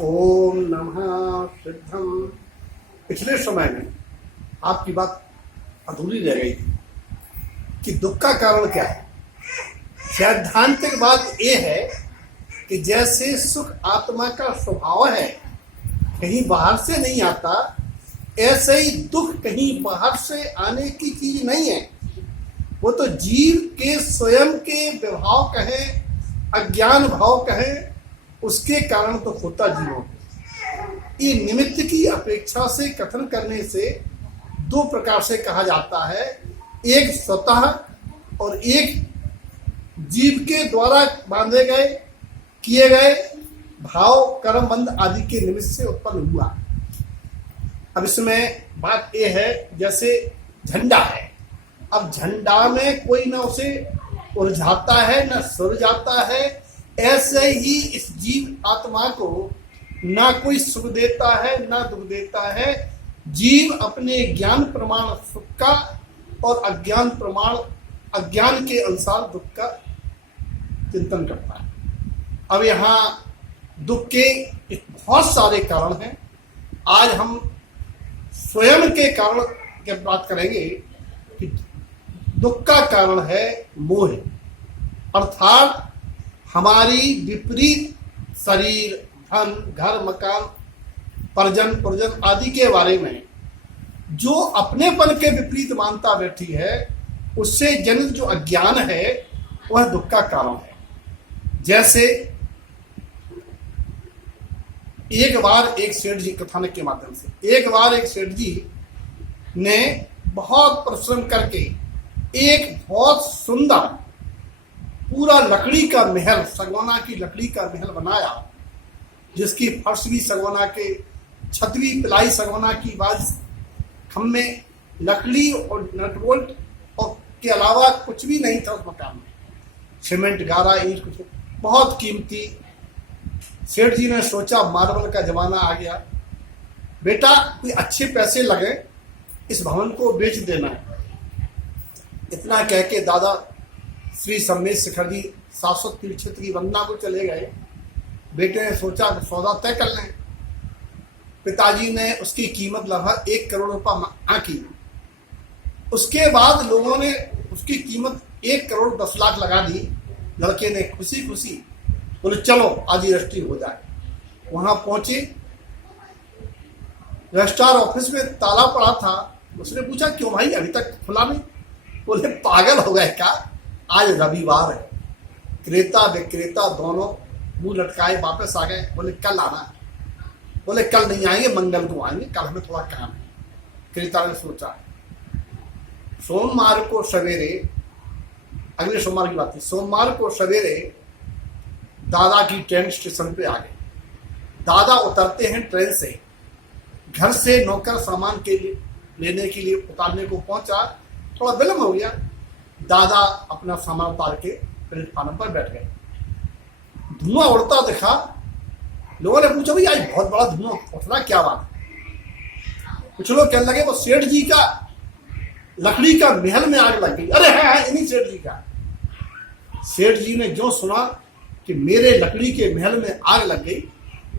ओम नमः सिद्धम। पिछले समय में आपकी बात अधूरी रह गई थी कि दुख का कारण क्या है। सैद्धांतिक बात यह है कि जैसे सुख आत्मा का स्वभाव है, कहीं बाहर से नहीं आता, ऐसे ही दुख कहीं बाहर से आने की चीज नहीं है। वो तो जीव के स्वयं के विभाव कहें, अज्ञान भाव कहें, उसके कारण तो होता जीवों को। ये निमित्त की अपेक्षा से कथन करने से दो प्रकार से कहा जाता है, एक स्वतः और एक जीव के द्वारा बांधे गए किए गए भाव कर्म बंध आदि के निमित्त से उत्पन्न हुआ। अब इसमें बात यह है, जैसे झंडा है, अब झंडा में कोई ना उसे उलझाता है न सुलझाता है, ऐसे ही इस जीव आत्मा को ना कोई सुख देता है ना दुख देता है। जीव अपने ज्ञान प्रमाण सुख का और अज्ञान प्रमाण अज्ञान के अनुसार दुख का चिंतन करता है। अब यहाँ दुख के बहुत सारे कारण हैं। आज हम स्वयं के कारण की बात करेंगे कि दुख का कारण है मोह, अर्थात हमारी विपरीत शरीर, धन, घर, मकान, परिजन पुरजन आदि के बारे में जो अपनेपन के विपरीत मानता बैठी है, उससे जनित जो अज्ञान है वह दुख का कारण है। जैसे एक बार एक सेठ जी, कथानक के माध्यम से, एक बार एक सेठ जी ने बहुत परिश्रम करके एक बहुत सुंदर पूरा लकड़ी का महल, सगवाना की लकड़ी का महल बनाया, जिसकी फर्श भी सगवाना के, छत भी पिलाई सगवाना की, बाज खम्मे लकड़ी और नटबोल्ट और के अलावा कुछ भी नहीं था उस मकान में। सीमेंट, गारा, ईंट, कुछ बहुत कीमती। सेठ जी ने सोचा मार्बल का जमाना आ गया, बेटा कोई अच्छे पैसे लगे, इस भवन को बेच देना है। इतना कह के दादा श्री सम्मेद शिखर जी शाश्वत तीर्थ क्षेत्र की वंदना को चले गए। बेटे ने सोचा सौदा तय कर लें। पिताजी ने उसकी कीमत लगभग 1 करोड़ रुपया आंकी। उसके बाद लोगों ने उसकी कीमत 1 करोड़ 10 लाख लगा दी। लड़के ने खुशी खुशी बोले चलो आज ही रजिस्ट्री हो जाए। वहां पहुंचे, रजिस्ट्रार ऑफिस में ताला पड़ा था। उसने पूछा क्यों भाई अभी तक खुला नहीं? बोले पागल हो गए क्या, आज रविवार है। क्रेता विक्रेता दोनों मुंह लटकाए वापस आ गए। बोले कल आना। बोले कल नहीं आएंगे, मंगल को आएंगे, कल हमें थोड़ा काम है। क्रेता ने सोचा सोमवार को सवेरे, अगले सोमवार की बात थी, सोमवार को सवेरे दादा की ट्रेन स्टेशन पे आ गई। दादा उतरते हैं ट्रेन से, घर से नौकर सामान के लिए लेने के लिए उतारने को पहुंचा, थोड़ा विलम्ब हो गया। दादा अपना सामान उतार के प्लेटफार्म पर बैठ गए। धुआं उड़ता दिखा। लोगों ने पूछा भाई आज बहुत बड़ा धुआं उठ रहा, क्या बात है? कुछ लोग कहने लगे वो सेठ जी का लकड़ी का महल में आग लग गई। अरे है इन्हीं सेठ जी का। सेठ जी ने जो सुना कि मेरे लकड़ी के महल में आग लग गई,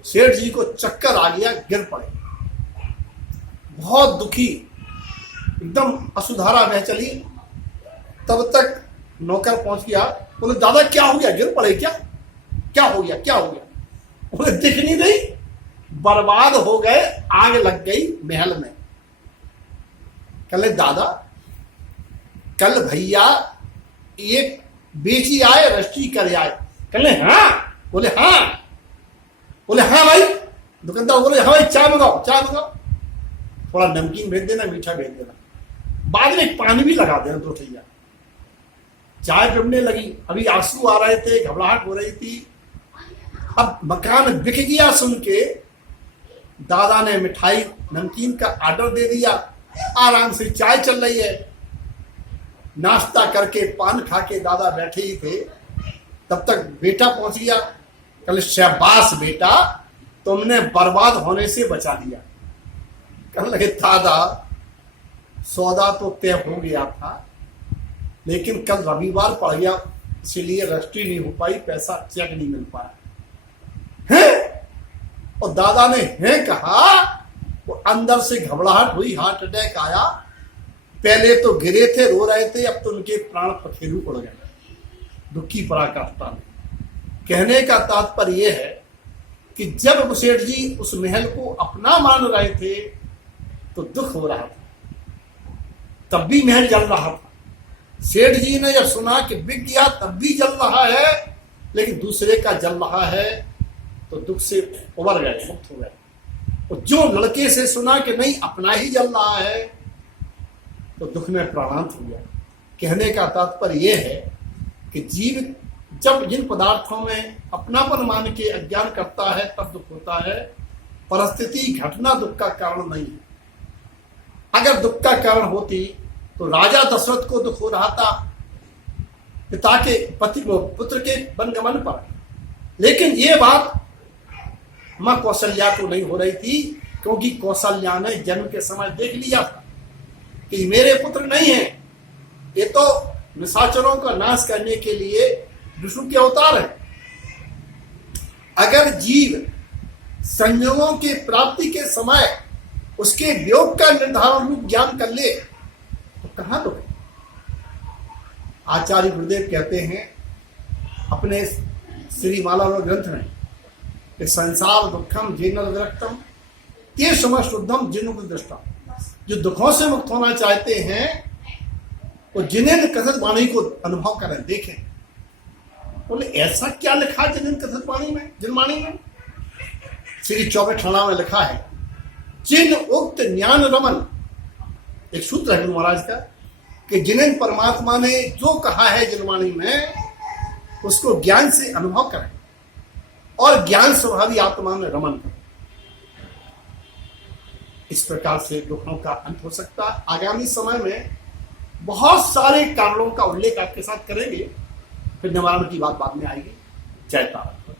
सेठ जी को चक्कर आ गया, गिर पड़े। बहुत दुखी, एकदम अश्रुधारा बह चली। तब तक नौकर पहुंच गया। बोले दादा क्या हो गया, गिर पड़े क्या? क्या हो गया, क्या हो गया? बोले दिख नहीं रही, बर्बाद हो गए, आग लग गई महल में। कल दादा कल भैया एक बेची आए, रजिस्ट्री कर आए। कल हाँ? बोले हाँ। बोले हाँ भाई। दुकानदार बोले हाँ भाई चाय मंगाओ, चाय मंगाओ, थोड़ा नमकीन भेज देना, मीठा भेज देना, बाद में पानी भी लगा देना 2 ठैया। चाय पिबने लगी। अभी आंसू आ रहे थे, घबराहट हो रही थी। अब मकान बिक गया सुन के दादा ने मिठाई नमकीन का ऑर्डर दे दिया। आराम से चाय चल रही है। नाश्ता करके पान खा के दादा बैठे ही थे, तब तक बेटा पहुंच गया। कल शाबाश बेटा, तुमने बर्बाद होने से बचा दिया। कहने लगे दादा सौदा तो तय हो गया था, लेकिन कल रविवार पड़ गया, इसीलिए रजिस्ट्री नहीं हो पाई, पैसा चेक नहीं मिल पाया। है और दादा ने हैं कहा, वो अंदर से घबराहट हुई, हार्ट अटैक आया। पहले तो गिरे थे, रो रहे थे, अब तो उनके प्राण पखेरु उड़ गए दुखी पराकाष्ठा में। कहने का तात्पर्य यह है कि जब सेठ जी उस महल को अपना मान रहे थे तो दुख हो रहा था, तब भी महल जल रहा था। सेठ जी ने जब सुना कि बिक गया तब भी जल रहा है, लेकिन दूसरे का जल रहा है, तो दुख से उबर गए, मुक्त हो गए। और जो लड़के से सुना कि नहीं अपना ही जल रहा है, तो दुख में प्राणांत हो गया। कहने का तात्पर्य यह है कि जीव जब जिन पदार्थों में अपनापन मान के अज्ञान करता है तब दुख होता है। परिस्थिति घटना दुख का कारण नहीं है। अगर दुख का कारण होती तो राजा दशरथ को दुख हो रहा था पिता के पति को पुत्र के वनगमन पर, लेकिन ये बात मां कौशल्या को नहीं हो रही थी, क्योंकि कौशल्या ने जन्म के समय देख लिया था कि मेरे पुत्र नहीं है, ये तो निशाचरों का नाश करने के लिए विष्णु के अवतार है। अगर जीव संयोगों के प्राप्ति के समय उसके वियोग का निर्धारण रूप ज्ञान कर ले तो कहां दुख। आचार्य गुरुदेव कहते हैं अपने श्री माला ग्रंथ में कि संसार दुखम जीर्ण विरक्तम ते समय शुद्धम जिन्नु दृष्टा। जो दुखों से मुक्त होना चाहते हैं वो जिनेन्द्र कथित वाणी को अनुभव करें, देखें। बोले ऐसा क्या लिखा है जिनेन्द्र कथित वाणी में, जिनवाणी में? श्री 24 में लिखा है, जिन उक्त ज्ञान रमन, एक सूत्र है गुरु महाराज का, कि जिनेन्द्र परमात्मा ने जो कहा है जिनवाणी में उसको ज्ञान से अनुभव करें और ज्ञान स्वभावी आत्मा में रमन करें। इस प्रकार से दुखों का अंत हो सकता है। आगामी समय में बहुत सारे कारणों का उल्लेख आपके साथ करेंगे, फिर निवारण की बात बाद में आएगी। जय तारा।